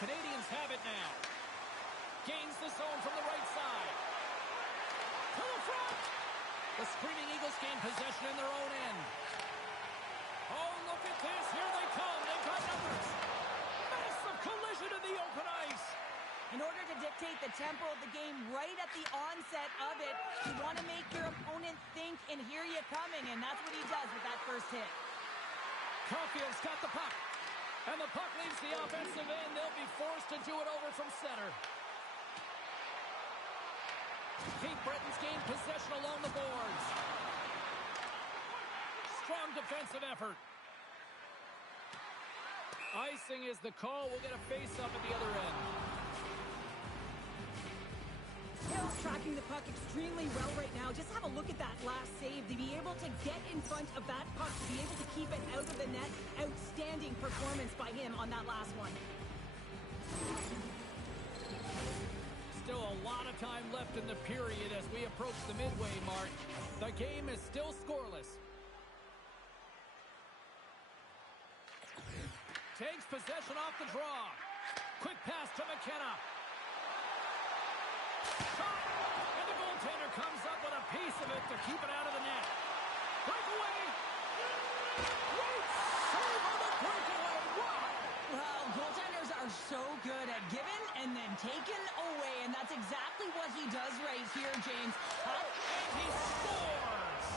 Canadians have it now. Gains the zone from the right side. To the front. The Screaming Eagles gain possession in their own end. Oh, look at this. Here they come. They've got numbers. Massive collision in the open ice. In order to dictate the tempo of the game right at the onset of it, you want to make your opponent think and hear you coming, and that's what he does with that first hit. Caulfield's got the puck. And the puck leaves the offensive end. They'll be forced to do it over from center. Cape Breton's gained possession along the boards. Strong defensive effort. Icing is the call. We'll get a face-up at the other end. Hill's tracking the puck extremely well right now. Just have a look at that last save. To be able to get in front of that puck, to be able to keep it out of the net. Outstanding performance by him on that last one. Still a lot of time left in the period as we approach the midway mark. The game is still scoreless. Takes possession off the draw. Quick pass to McKenna. And the goaltender comes up with a piece of it to keep it out of the net. Breakaway. Great save on the breakaway. Wow. Well, goaltenders are so good at giving and then taking away, and that's exactly what he does right here, James. And he scores.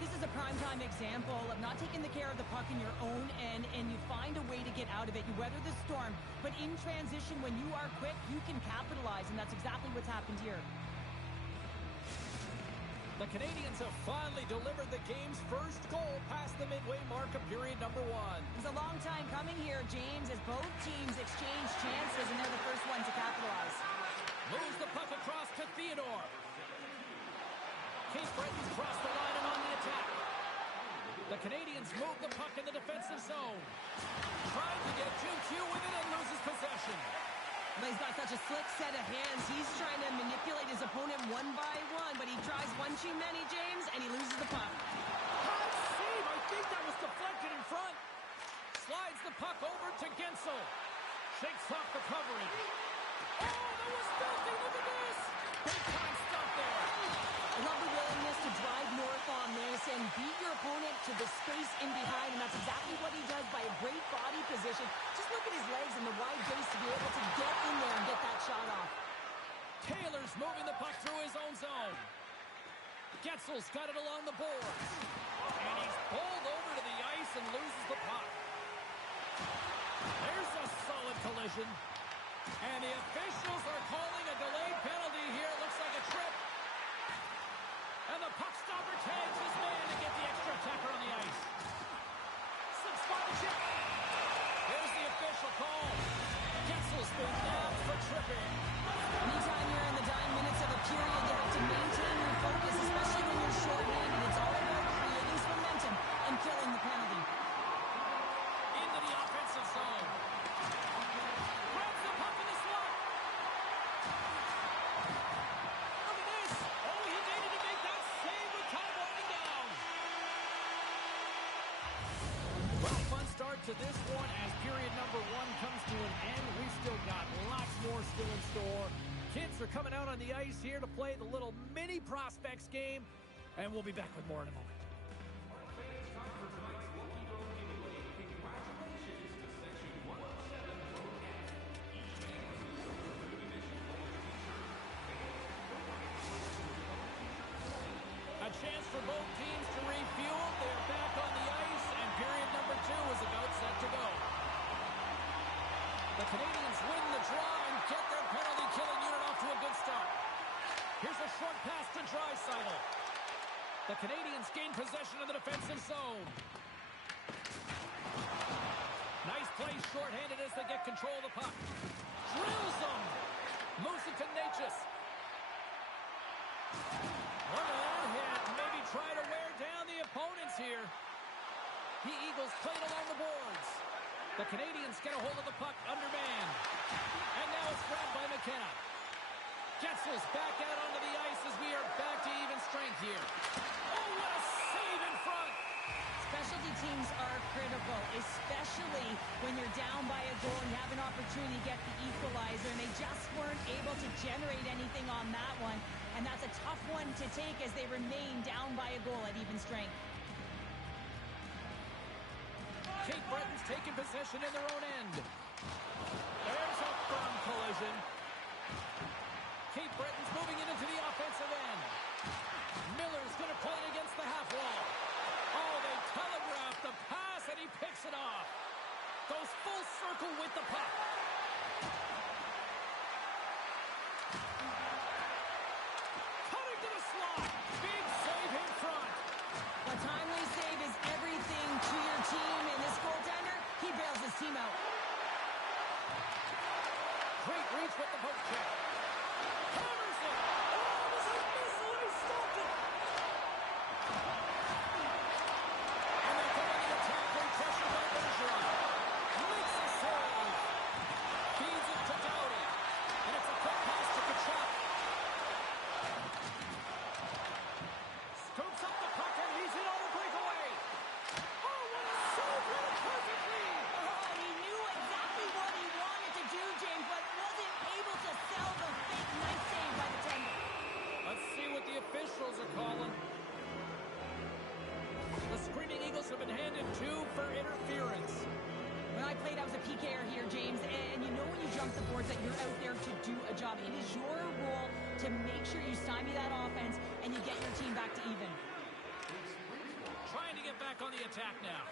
This is a primetime example of not taking the care of the puck in your own end, and you find a way to get out of it. You weather the storm, but in transition, when you are quick, you can capitalize, and that's exactly what's happened here. The Canadians have finally delivered the game's first goal past the midway mark of period number 1. It's a long time coming here, James, as both teams exchange chances, and they're the first one to capitalize. Moves the puck across to Theodore. Cape Breton's crossed the line and on the attack. The Canadians move the puck in the defensive zone. Trying to get 2-2 with it and loses possession. But he's got such a slick set of hands. He's trying to manipulate his opponent one by one, but he tries one too many, James, and he loses the puck. Hot save! I think that was deflected in front. Slides the puck over to Gensel. Shakes off the covering. Oh, that was filthy! Look at this! Big time stuff there. I love the willingness to drive north on this and beat your opponent to the space in behind, and that's exactly what he does by a great body position. Just look at his legs and the wide base to be able to get in there and get that shot off. Taylor's moving the puck through his own zone. Getzel's got it along the boards. And he's pulled over to the ice and loses the puck. There's a solid collision. And the officials are calling a delayed penalty here. It looks like a trip. And the puck stopper tags his man to get the extra attacker on the ice. Slips by the chip. Here's the official call. Getzel's been nabbed for tripping. Anytime you're in the dying minutes of a period, you have to maintain your focus, especially when you're short-handed. It's all about creating some momentum and killing the penalty. Into the offensive zone. Grabs the puck in the slot. Look at this. Oh, he needed to make that save with time winding down. Well, fun start to this one as period number 1 comes to an end. We've still got lots more still in store. Kids are coming out on the ice here to play the little mini prospects game, and we'll be back with more in a moment. A chance for both teams to refuel. They're back on the ice, and period number 2 is about set to go. The Canadians win the draw and get their penalty-killing unit off to a good start. Here's a short pass to Draisaitl. The Canadians gain possession of the defensive zone. Nice play shorthanded as they get control of the puck. Drills them. Moves it to Necas. Look at that hit. Maybe try to wear down the opponents here. The Eagles played along the boards. The Canadians get a hold of the puck undermanned. And now it's grabbed by McKenna. Getzel's back out onto the ice as we are back to even strength here. Oh, what a save in front. Specialty teams are critical, especially when you're down by a goal and you have an opportunity to get the equalizer, and they just weren't able to generate anything on that one. And that's a tough one to take as they remain down by a goal at even strength. Cape Breton's taking possession in their own end. There's a firm collision. Cape Breton's moving it into the offensive end. Miller's going to play it against the half wall. Oh, they telegraphed the pass, and he picks it off. Goes full circle with the puck. Cutting to the slot. Big save in front. A timely save is everything to your team, and this goaltender, he bails his team out. Great reach with the poke check. Hammers it. Oh, it was a missile, and he stopped it. And they come on the attack, great pressure by Bergeron. Makes a save. Feeds it to Doughty. And it's a quick pass to Tkachuk. Scoops up the puck, and he's in on the breakaway. Oh, what a save, what a perfect lead. Oh, he knew exactly what he wanted to do, James, but wasn't able to sell the fake nice save by the tender. Let's see what the officials are calling. The Screaming Eagles have been handed 2 for interference. When I played, I was a PKer here, James, and you know when you jump the boards that you're out there to do a job. It is your role to make sure you stymie that offense and you get your team back to even. Trying to get back on the attack now.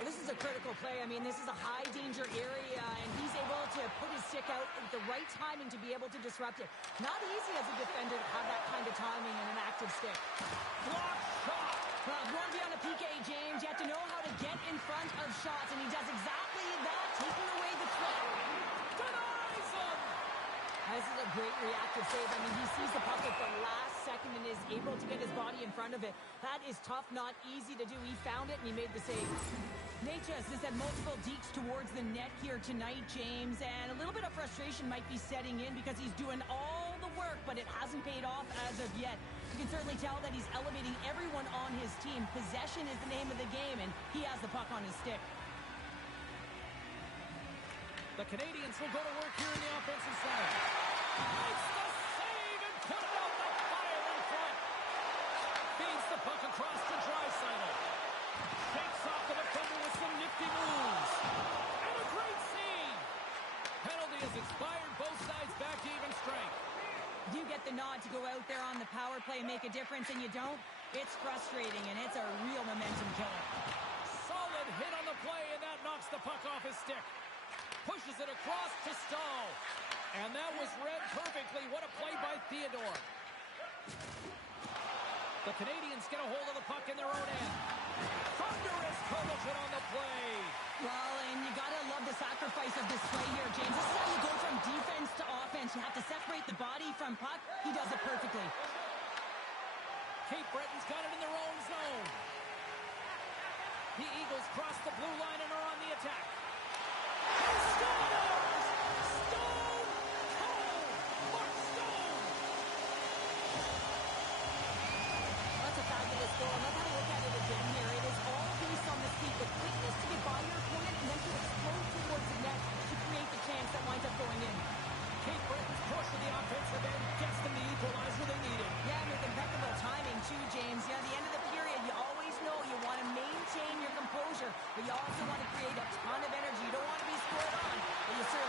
This is a critical play. I mean, this is a high-danger area, and he's able to put his stick out at the right timing to be able to disrupt it. Not easy as a defender to have that kind of timing and an active stick. Block shot. Well, if you want to be on a PK, James, you have to know how to get in front of shots, and he does exactly that, taking away the threat. Denies him. This is a great reactive save. I mean, he sees the puck at the last second and is able to get his body in front of it. That is tough, not easy to do. He found it, and he made the save. Natchez has had multiple dekes towards the net here tonight, James, and a little bit of frustration might be setting in because he's doing all the work, but it hasn't paid off as of yet. You can certainly tell that he's elevating everyone on his team. Possession is the name of the game, and he has the puck on his stick. The Canadians will go to work here in the offensive zone. Makes the save and put it out the fire in front. Feeds the puck across to Draisaitl. Shakes off the defender with some nifty moves. And a great scene. Penalty has expired. Both sides back to even strength. You get the nod to go out there on the power play and make a difference, and you don't. It's frustrating, and it's a real momentum killer. Solid hit on the play, and that knocks the puck off his stick. Pushes it across to Stahl. And that was read perfectly. What a play by Theodore. The Canadians get a hold of the puck in their own end. Thunderous collision on the play. Well, and you gotta love the sacrifice of this play here, James. This is how you go from defense to offense. You have to separate the body from puck. He does it perfectly. Cape Breton's got it in their own zone. The Eagles cross the blue line and are on the attack. And scores! Stone Cold! Mark Stone! That's a fabulous goal. And let's have a look at it again here. It is all based on the speed, the quickness to get by your opponent and then to explode towards the net to create the chance that winds up going in. Cape Breton's push to the offensive end gets them the equalizer they needed. Yeah, and with impeccable timing too, James. Yeah, at the end of the period, you always know you want to maintain your composure, but you also want to create a ton of energy. You don't want to be scored on, but you certainly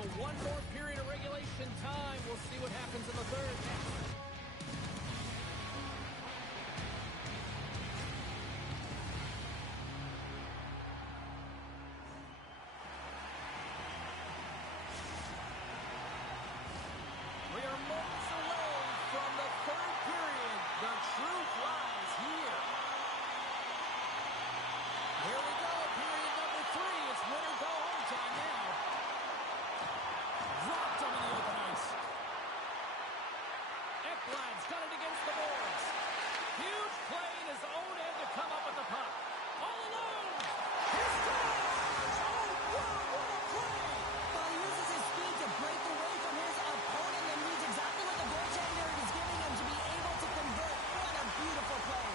Still one more period of regulation time. We'll see what happens in the third. We are moments away from the third period. The truth lies here. Here we go, period number 3. It's win or go home time now. Dropped him in the open ice. Ekblad's got it against the boards. Huge play in his own end to come up with the puck. All alone. He scores! Oh, wow, what a play! Well, he uses his speed to break away from his opponent and reads exactly what the goaltender is giving him to be able to convert. What a beautiful play.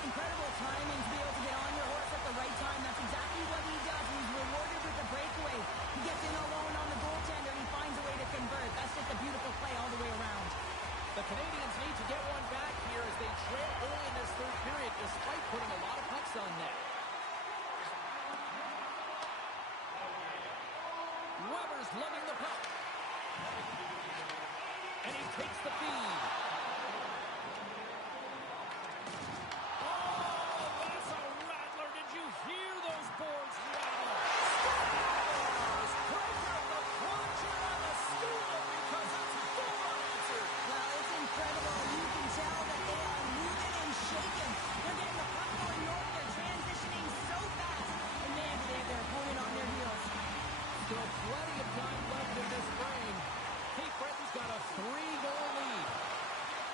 Incredible timing to be able to get on your horse at the right time. That's exactly what he does. He's rewarded with a breakaway. He gets in alone on the goaltender and he finds a way to convert. That's just a beautiful play all the way around. The Canadians need to get one back here as they trail early in this third period despite putting a lot of pucks on net. Weber's lugging the puck. And he takes the feed. Oh, that's a rattler. Did you hear those boards rattle? Scores! Break out the cruncher on the steal because it's still unanswered. Well, it's incredible. You can tell that they are moving and shaking. They're getting the puck going north. They're transitioning so fast. And man, do they have their opponent on their heels. Still plenty of time left in this frame. Cape Breton's got a 3-goal lead.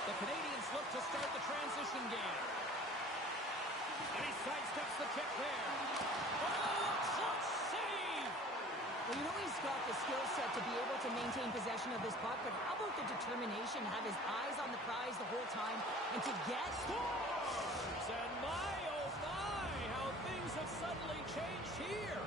The Canadians look to start the transition game. And he sidesteps the check there. Oh, a clutch save! Well, you know he's got the skill set to be able to maintain possession of this puck, but how about the determination, have his eyes on the prize the whole time, and to get... Scores! And my, oh my, how things have suddenly changed here.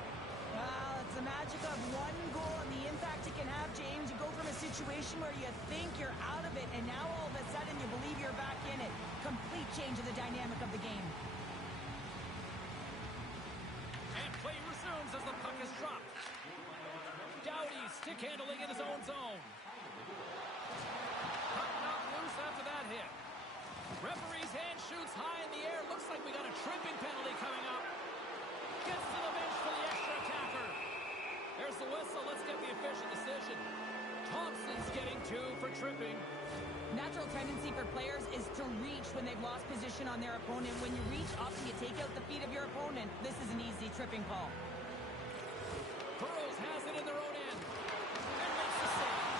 Well, it's the magic of one goal and the impact it can have, James. You go from a situation where you think you're out of it, and now all of a sudden you believe you're back in it. Complete change of the dynamic of the game. And play resumes as the puck is dropped. Doughty stick handling in his own zone. Puck knocked loose after that hit. Referee's hand shoots high in the air. Looks like we got a tripping penalty coming up. Gets to the bench for the extra attacker. There's the whistle. Let's get the official decision. Thompson's getting 2 for tripping. Natural tendency for players is to reach when they've lost position on their opponent. When you reach, often you take out the feet of your opponent. This is an easy tripping call. Burroughs has it in their own end. And makes the save.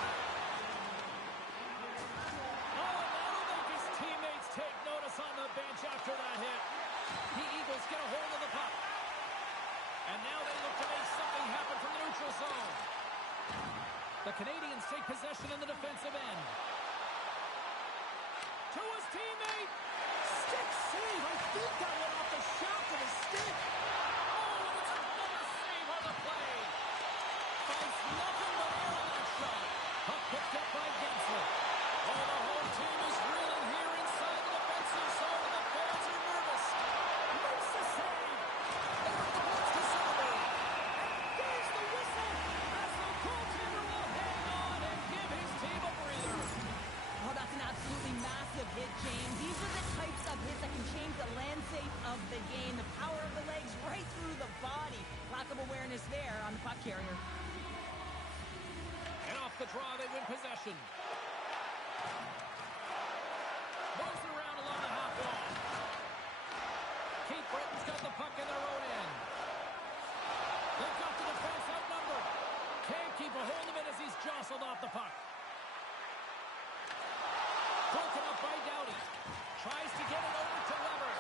Oh, that'll make his teammates take notice on the bench after that hit. The Eagles get a hold of the puck. And now they look to make something happen from the neutral zone. The Canadians take possession in the defensive end. To his teammate. Stick save. I think that went off the shaft of his stick. Oh, and it's another save on the play. Finds nothing but air on that shot. Puck picked up by Gensler. Oh, the whole team is reeling here inside the defensive zone, and the fans are nervous. Makes the save. Everyone wants to celebrate. And there's the whistle as the goaltender will hang on and give his team a breather. Oh, that's an absolutely massive hit, James. These are the types of hits that can change the landscape of the game. The power of the legs right through the body. Lack of awareness there on the puck carrier. And off the draw, they win possession. Moves it around along the half wall. Cape Breton's got the puck in their own end. They've got the defense outnumbered. Can't keep a hold of it as he's jostled off the puck. Broken up by Doughty. Tries to get it over to Weber.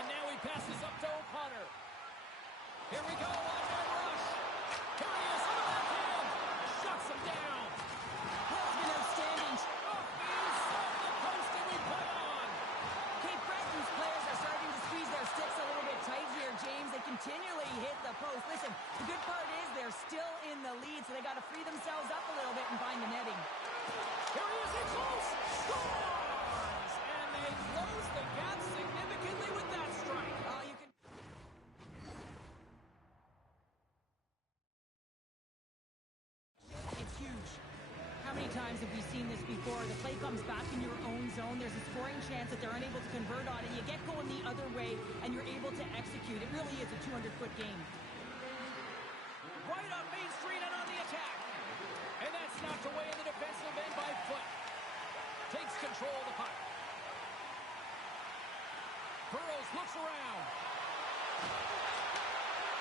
And now he passes up to O'Connor. Here we go, one-man rush. Here he is on the backhand. Shuts him down. That's been outstanding. Off the inside the post, and we play on. Cape Breton's players are starting to squeeze their sticks a little bit tight here, James. They continually hit the post. Listen, the good part is they're still in the lead, so they got to free themselves up a little bit and find the netting. Here he is, in close. Scores! And they close the gap significantly with that strike. comes back in your own zone, there's a scoring chance that they're unable to convert on it. You get going the other way, and you're able to execute. It really is a 200-foot game. Right up Main Street and on the attack. And that's knocked away in the defensive end by Foot. Takes control of the puck. Burrows looks around.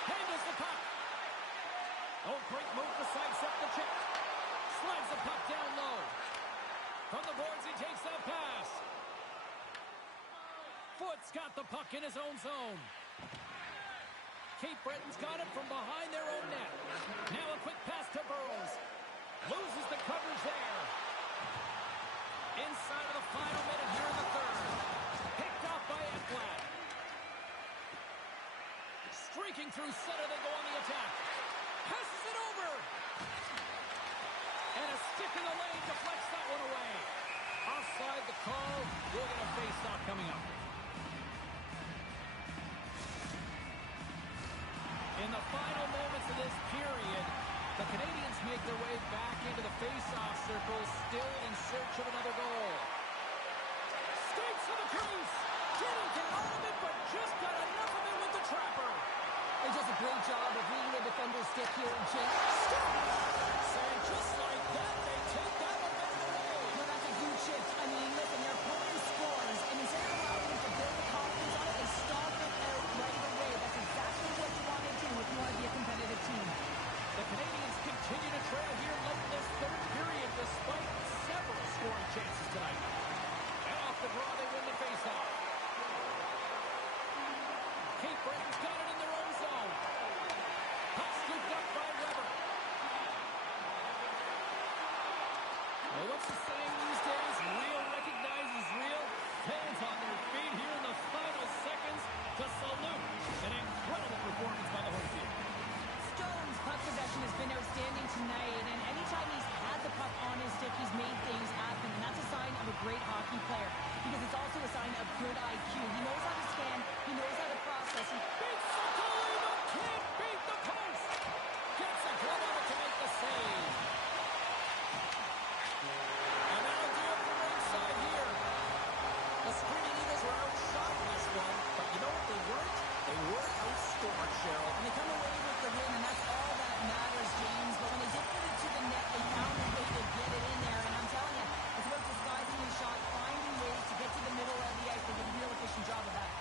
Handles the puck. Oh, great move to sidestep the check. Slides the puck down low. From the boards, he takes that pass. Foot's got the puck in his own zone. Cape Breton's got it from behind their own net. Now a quick pass to Burrows. Loses the coverage there. Inside of the final minute here in the third. Picked off by Ekblad. Streaking through center, they go on the attack. Passes it over. And a stick in the lane deflects that one away. Offside the call. We'll get a face-off coming up. In the final moments of this period, the Canadians make their way back into the face-off circle, still in search of another goal. Skates to the crease. Didn't get all of it, but just got enough of it with the trapper. They does a great job of reading the defender's stick here and Jake. And just like that, they take that one back away. Well, that's a huge shift. I mean, listen, their opponent scores, and instead of allowing them to build the confidence on it, they stomp it out right away. That's exactly what you want to do if you want to be a competitive team. The Canadians continue to trail here late in this third period despite several scoring chances tonight. And off the draw, they win the faceoff. Cape Breton's got it in their own zone. Puck scooped up by Weber. Well, what's the saying these days? Real recognizes real. Fans on their feet here in the final seconds to salute an incredible performance by the home team. Stone's puck possession has been outstanding tonight, and anytime he's had the puck on his stick, he's made things happen, and that's a sign of a great hockey player, because it's also a sign of good IQ. He knows how to scan, he knows how to process. He Beats the goalie, but can't beat the post. Gets a glove on it to make the save. And that'll do it for ringside here. The Screaming Eagles were outshot in this one, but you know what they weren't? They weren't outscored, Cheryl. And they come away with the win, and that's all that matters, James. But when they did put it to the net, they found a way to get it in there. And I'm telling you, it's about disguising the shot, finding ways to get to the middle of the ice. They did a real efficient job of that.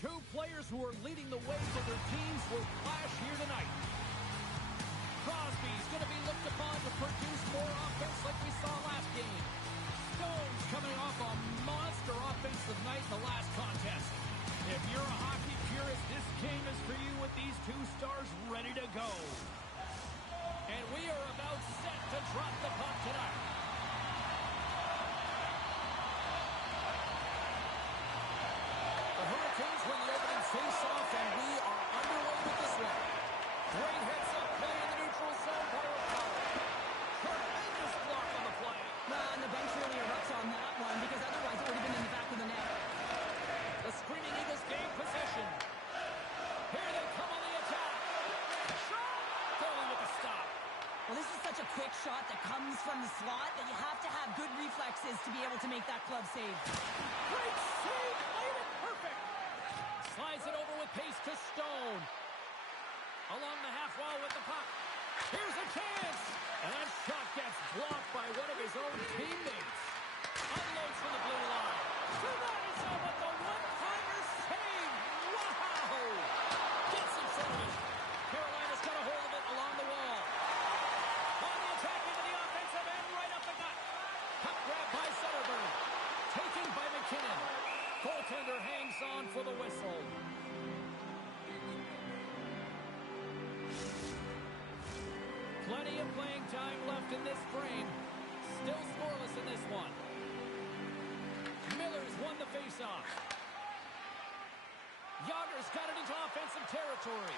Two players who are leading the way for their teams will clash here tonight. Crosby's going to be looked upon to produce more offense like we saw last game. Stone's coming off a monster offensive night in the last contest. If you're a hockey purist, this game is for you with these two stars ready to go. And we are about set to drop the puck tonight. The Hurricanes win the opening face-off, and we are underway with this one. Great heads-up play in the neutral zone by O'Connor. Tremendous block on the play. And the bench really erupts on that one, because otherwise it would have been in the back of the net. The Screaming Eagles gain possession. Here they come on the attack. Shot! Goalie with a stop. Well, this is such a quick shot that comes from the slot that you have to have good reflexes to be able to make that glove save. Great save! Played it perfect! Slides it over with pace to Stone. Along the half wall with the puck. Here's a chance! And that shot gets blocked by one of his own teammates. Unloads from the blue line. To that is out with the one-timer save! Wow! Gets in front of it. Carolina's got a hold of it along the wall. On the attack into the offensive end, right up the gut. Puck grab by Zetterberg. Taken by McKinnon. Plenty of playing time left in this frame. Still scoreless in this one. Miller's won the faceoff. Yager's got it into offensive territory.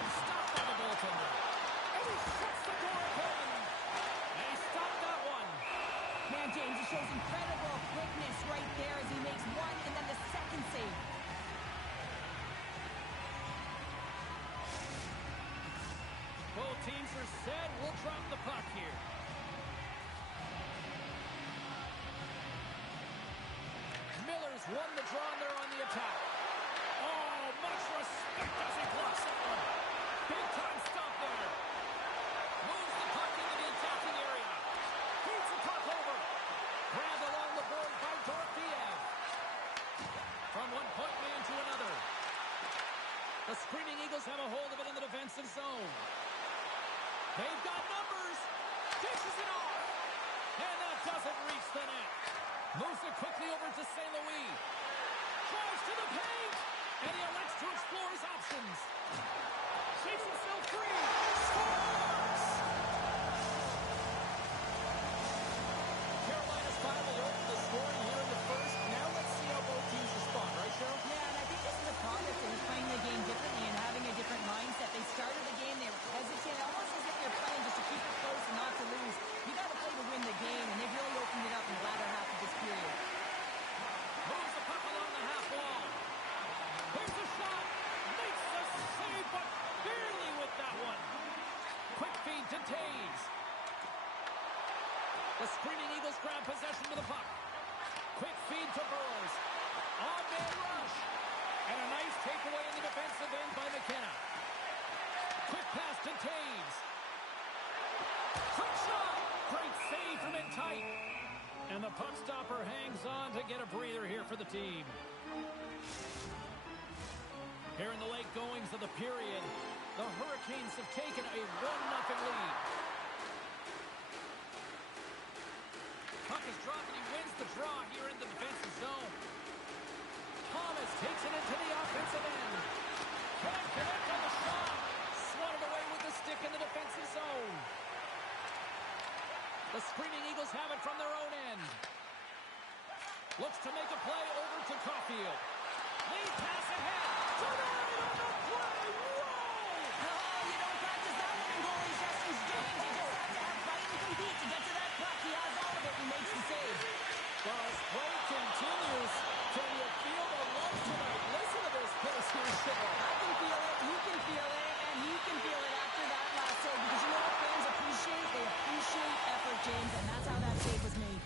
Stopped by the goaltender. And he shuts the door open. And he stopped that one. Man, James, he shows incredible quickness right there as he makes one and then the second save. Both teams are set. We'll drop the puck here. Miller's won the draw and they're on the attack. Oh, much respect as he blocks that one. Big time stop there. Moves the puck into the attacking area. Feeds the puck over. Grabbed along the boards by Dorofeev. From one point man to another. The Screaming Eagles have a hold of it in the defensive zone. They've got numbers. Dishes it off. And that doesn't reach the net. Moves it quickly over to St. Louis. Drives to the paint. And he elects to explore his options. Shakes himself free. Scores! Carolina's finally opened the scoring here in the first. Now let's see how both teams respond, right, Cheryl? Yeah, and I think this is a progress in playing the game differently and having a different mindset. They started the game, they were hesitant, almost as if they're playing just to keep it close and not to lose. You got to play to win the game, and they've really opened it up in the latter half of this period. Moves the puck along the half wall. Here's a shot. Makes the save, but barely with that one. Quick feed to Taves. The Screaming Eagles grab possession of the puck. Quick feed to Burrows. On-man rush. And a nice takeaway in the defensive end by McKenna. Quick pass to Taves. Quick shot. Great save from in tight. And the puck stopper hangs on to get a breather here for the team. Here in the late goings of the period, the Hurricanes have taken a 1-0 lead. Puck is dropped and he wins the draw here in the defensive zone. Thomas takes it into the offensive end. Can't connect on the shot. Swatted away with the stick in the defensive zone. The Screaming Eagles have it from their own end. Looks to make a play over to Caulfield. Lead pass ahead. Denied on the play. Whoa! Oh, you don't practice that one in goalie sessions, James. You just have to have fight and compete to get to that puck. He has all of it and makes the save. Well, as play continues, can you feel the love tonight? Listen to this pace here, Cheryl. I can feel it, you can feel it, and he can feel it after that last save. Because you know what fans appreciate? They appreciate effort, James, and that's how that save was made.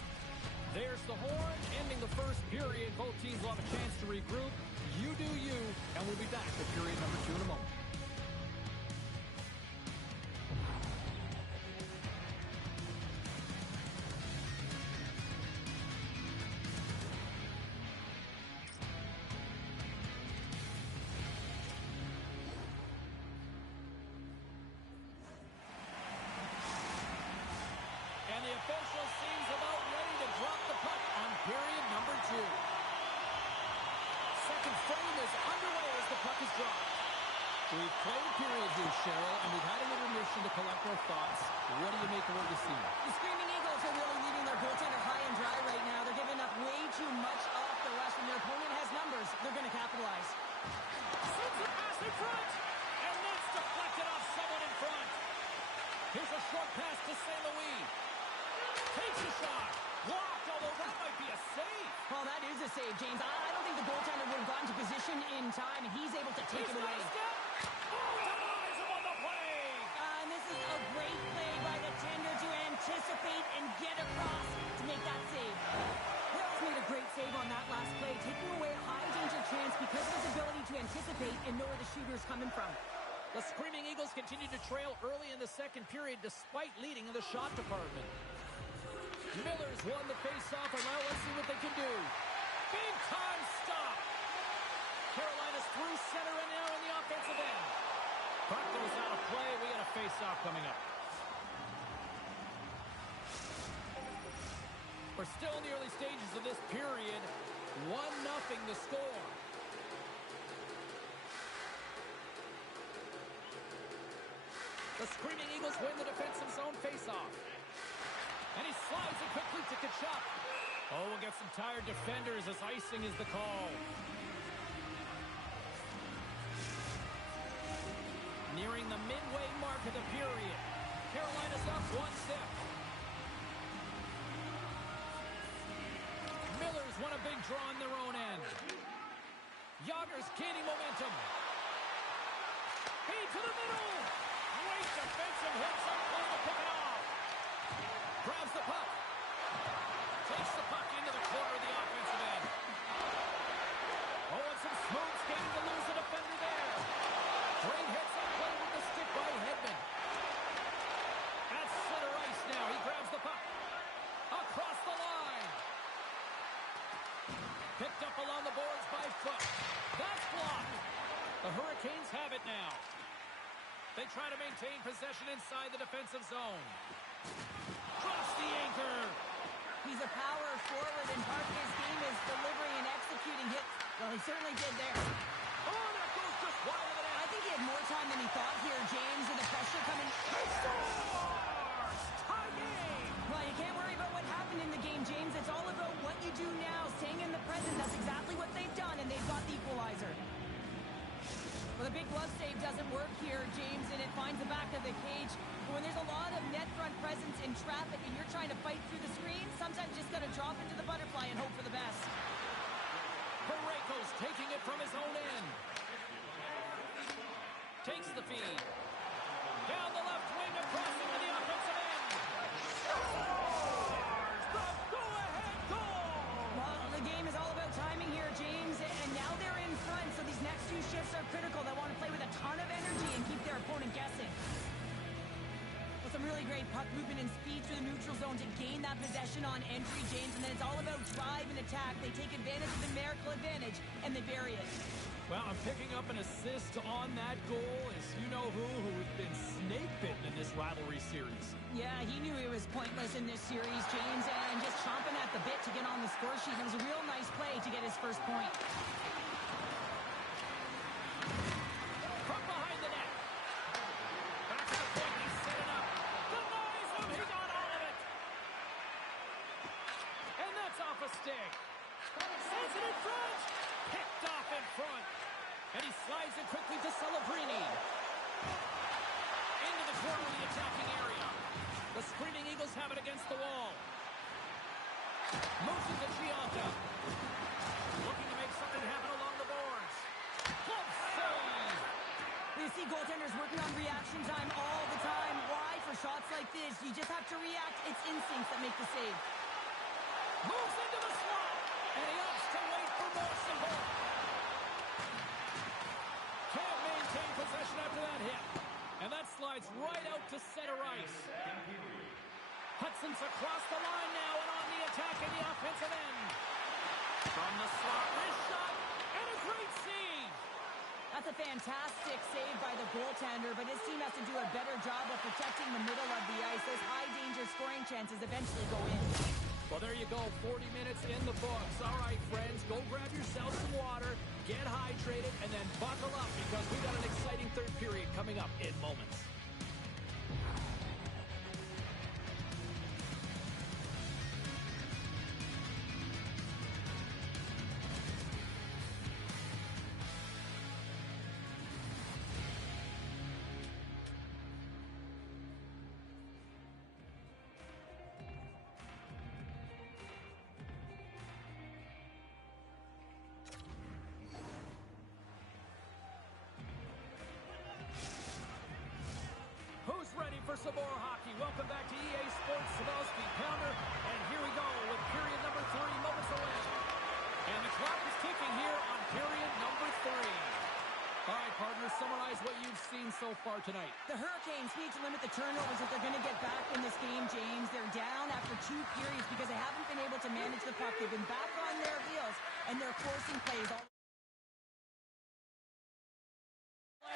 There's the horn, ending the first period. Both teams will have a chance to regroup. You do you, and we'll be back with period number 2 in a moment. And the official seems about ready to drop the puck on period number 2. Second frame is underway as the puck is dropped. We've played period here, Cheryl, and we've had an intermission to collect our thoughts. What do you make of what you've seen? The Screaming Eagles are really leaving their goaltender high and dry right now. They're giving up way too much off the rush. When their opponent has numbers, they're going to capitalize. Sends the pass in front, and that's deflected off someone in front. Here's a short pass to St. Louis. Takes a shot. Blocked, although that might be a save. Well, that is a save, James. I don't think the goaltender would have gotten to position in time, and he's able to take it away. Denies him on the play. And this is a great play by the tender to anticipate and get across to make that save. Hales made a great save on that last play, taking away a high-danger chance because of his ability to anticipate and know where the shooter is coming from. The Screaming Eagles continue to trail early in the second period despite leading in the shot department. Miller's won the face-off, and now let's see what they can do. Big time stop. Carolina's through center and now in the offensive end. Puck goes out of play. We got a face-off coming up. We're still in the early stages of this period. 1-0 the score. The Screaming Eagles win the defensive zone faceoff. And he slides it quickly to Tkachuk. Oh, we'll get some tired defenders as icing is the call. Nearing the midway mark of the period. Carolina's up 1-0. Miller's won a big draw on their own end. Yager's gaining momentum. Feed to the middle. Great defensive hits on play to pick it off. Grabs the puck. Takes the puck into the corner of the offensive end. Oh, and some smooth skating to lose the defender there. Great hits on play with the stick by Hedman. At center ice now. He grabs the puck. Across the line. Picked up along the boards by Foot. That's blocked. The Hurricanes have it now. They try to maintain possession inside the defensive zone. Drops the anchor. He's a power forward, and part of his game is delivering and executing hits. Well, he certainly did there. Oh, that goes just wide of the net. I think he had more time than he thought here, James, with the pressure coming. He scores! Tie game! Well, you can't worry about what happened in the game, James. It's all about what you do now, staying in the present. That's exactly what they've done, and they've got the equalizer. Well, the big glove save doesn't work here, James, and it finds the back of the cage. But when there's a lot of net front presence in traffic and you're trying to fight through the screen, sometimes you just got to drop into the butterfly and hope for the best. Parayko's taking it from his own end. Takes the feed. Down the left wing, across into the offensive end. Scores the go-ahead goal! Well, the game is all about timing here, James, and now they're in front, so these next two shifts are critical. They want to play with a ton of energy and keep their opponent guessing. Well, some really great puck movement and speed through the neutral zone to gain that possession on entry, James, and then it's all about drive and attack. They take advantage of the numerical advantage, and they bury it. Well, I'm picking up an assist on that goal is who's been snake-bitten in this rivalry series. Yeah, he knew he was pointless in this series, James, and just chomping at the bit to get on the score sheet. It was a real nice play to get his first point. From behind the net. Back to the point, he's set it up. Denies him, he got all of it. And that's off a stick. Sends it in front. Picked off in front. And he slides it quickly to Celebrini. Into the corner of the attacking area. The Screaming Eagles have it against the wall. Moves it to Gionta. Looking to make something happen along the boards. Glove save. You see goaltenders working on reaction time all the time. Why? For shots like this, you just have to react. It's instincts that make the save. Moves into the slot. And he opts to wait for more support. Can't maintain possession after that hit. And that slides right out to center ice. Hudson's across the line now and on the attack in the offensive end. From the slot, wrist shot, and a great save. That's a fantastic save by the goaltender, but his team has to do a better job of protecting the middle of the ice. Those high-danger scoring chances eventually go in. Well, there you go. 40 minutes in the books. All right, friends, go grab yourself some water, get hydrated, and then buckle up because we've got an exciting third period coming up in moments. Who's ready for some more hockey? Welcome back to EA Sports Savelsky Pounder. And here we go with period number 3, moments away. And the clock is ticking here on period number 3. All right, partners, summarize what you've seen so far tonight. The Hurricanes need to limit the turnovers if they're going to get back in this game, James. They're down after 2 periods because they haven't been able to manage the puck. They've been back on their heels, and they're forcing plays.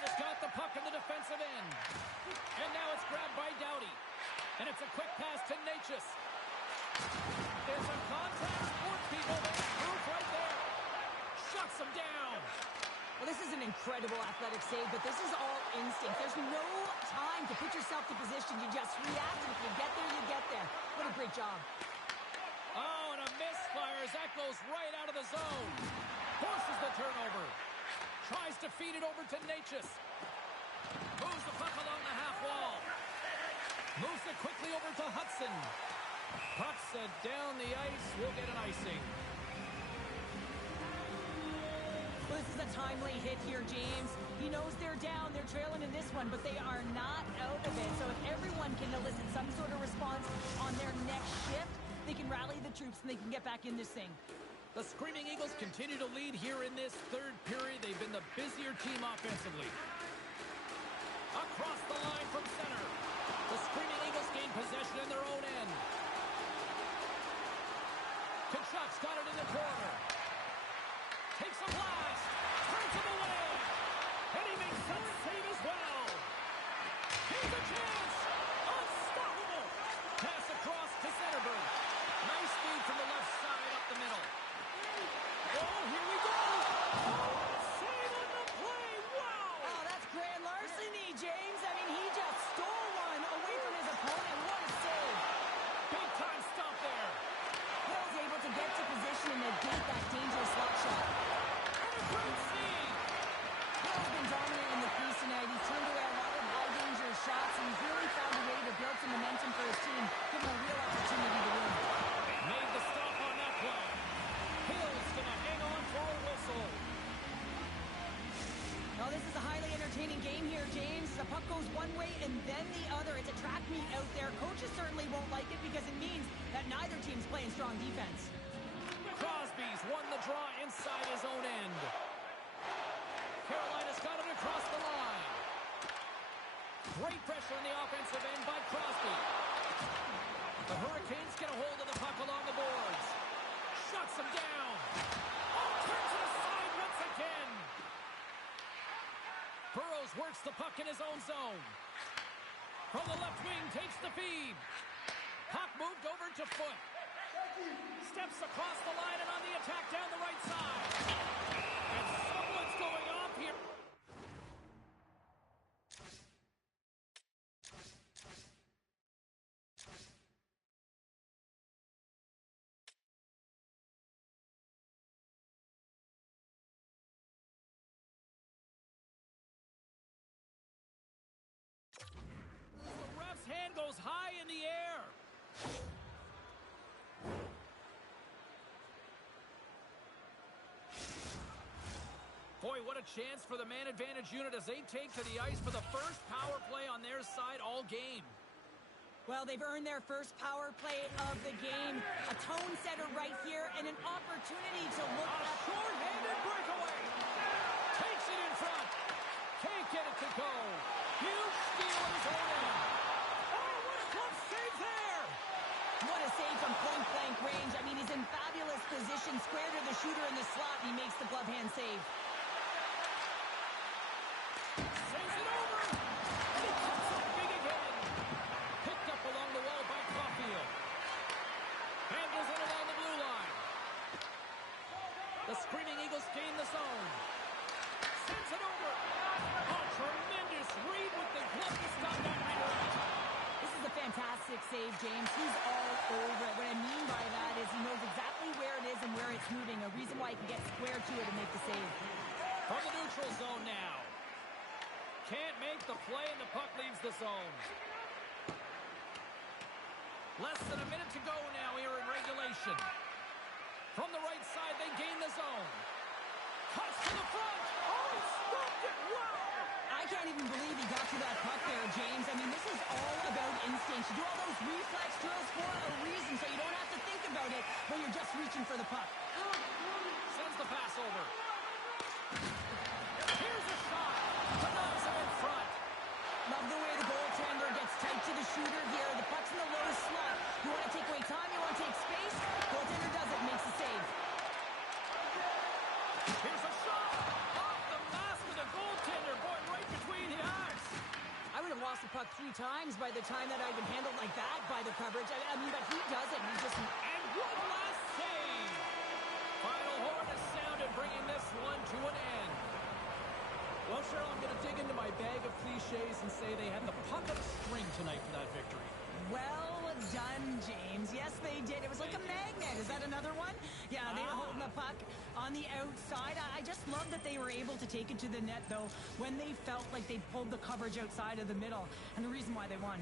Has got the puck in the defensive end. And now it's grabbed by Doughty. And it's a quick pass to Necas. It's a contact sport, people. There's proof right there. Shuts him down. Well, this is an incredible athletic save, but this is all instinct. There's no time to put yourself to position. You just react, and if you get there, you get there. What a great job. Oh, and a misfires. That goes right out of the zone. Forces the turnover. Tries to feed it over to Necas. Moves the puck along the half wall. Moves it quickly over to Hudson. Puck's down the ice. We'll get an icing. Well, this is a timely hit here, James. He knows they're down. They're trailing in this one, but they are not out of it. So if everyone can elicit some sort of response on their next shift, they can rally the troops and they can get back in this thing. The Screaming Eagles continue to lead here in this third period. They've been the busier team offensively. Across the line from center. The Screaming Eagles gain possession in their own end. Tkachuk's got it in the corner. Takes a blast. Turns him away. And he makes that save as well. Here's a chance. Unstoppable. Pass across to Zetterberg. Nice feed from the left side up the middle. Oh, here we go. Oh, save on the play. Wow. Oh, that's grand larceny, James. I mean, he just stole one away from his opponent. What a save. Big time stop there. Hill's able to get to position and negate that dangerous slot shot. And a great save. Hill's been dominant in the crease tonight. He's turned away a lot of high-danger shots, and he's really found a way to build some momentum for his team, give him a real opportunity to win. Made the stop on that play. Hill's going to hang on for a whistle. Well, this is a highly entertaining game here, James. The puck goes one way and then the other. It's a track meet out there. Coaches certainly won't like it because it means that neither team's playing strong defense. Crosby's won the draw inside his own end. Carolina's got it across the line. Great pressure in the offensive end by Crosby. The Hurricanes get a hold of the puck along the boards. Shuts him down. Oh, turns it aside once again. Burrows works the puck in his own zone. From the left wing, takes the feed. Puck moved over to Foot. Steps across the line and on the attack down the right side. And someone's going off here. The ref's hand goes high in the air. Boy, what a chance for the man advantage unit as they take to the ice for the first power play on their side all game. Well, they've earned their first power play of the game. A tone setter right here and an opportunity to look at... Short-handed breakaway. Takes it in front. Can't get it to go. Huge steal in his own end. Oh, what a glove save there. What a save from point-blank range. I mean, he's in fabulous position. Square to the shooter in the slot, and he makes the glove hand save. Saves it over. And he comes up big again. Picked up along the wall by Caulfield. Handles it along the blue line. The Screaming Eagles gain the zone. Sends it over. A tremendous read with the glove to stop that redirect. This is a fantastic save, James. He's all over it. What I mean by that is he knows exactly where it is and where it's moving. A reason why he can get square to it and make the save. From the neutral zone now. Can't make the play and the puck leaves the zone. Less than a minute to go now here in regulation. From the right side, they gain the zone. Cuts to the front. Oh, he stopped it. Wow. I can't even believe he got to that puck there, James. I mean, this is all about instinct. You do all those reflex drills for a reason, so you don't have to think about it when you're just reaching for the puck. Sends the pass over. Here's a shot. Knocks him in front. Love the way the goaltender gets tight to the shooter here. The puck's in the low slot. You want to take away time, you want to take space. Goaltender does it, makes the save. Here's a shot. Off the mask of the goaltender. Boy, right between the eyes. I would have lost the puck 3 times by the time that I'd been handled like that by the coverage. I mean, but he does it. He just... And one last save. Final horn is sounded, bringing this one to an end. Well, Cheryl, I'm going to dig into my bag of cliches and say they had the puck on a string tonight for that victory. Well done, James. Yes, they did. It was like a magnet. Is that another one? Yeah, they were holding the puck on the outside. I just love that they were able to take it to the net, though, when they felt like they pulled the coverage outside of the middle, and the reason why they won.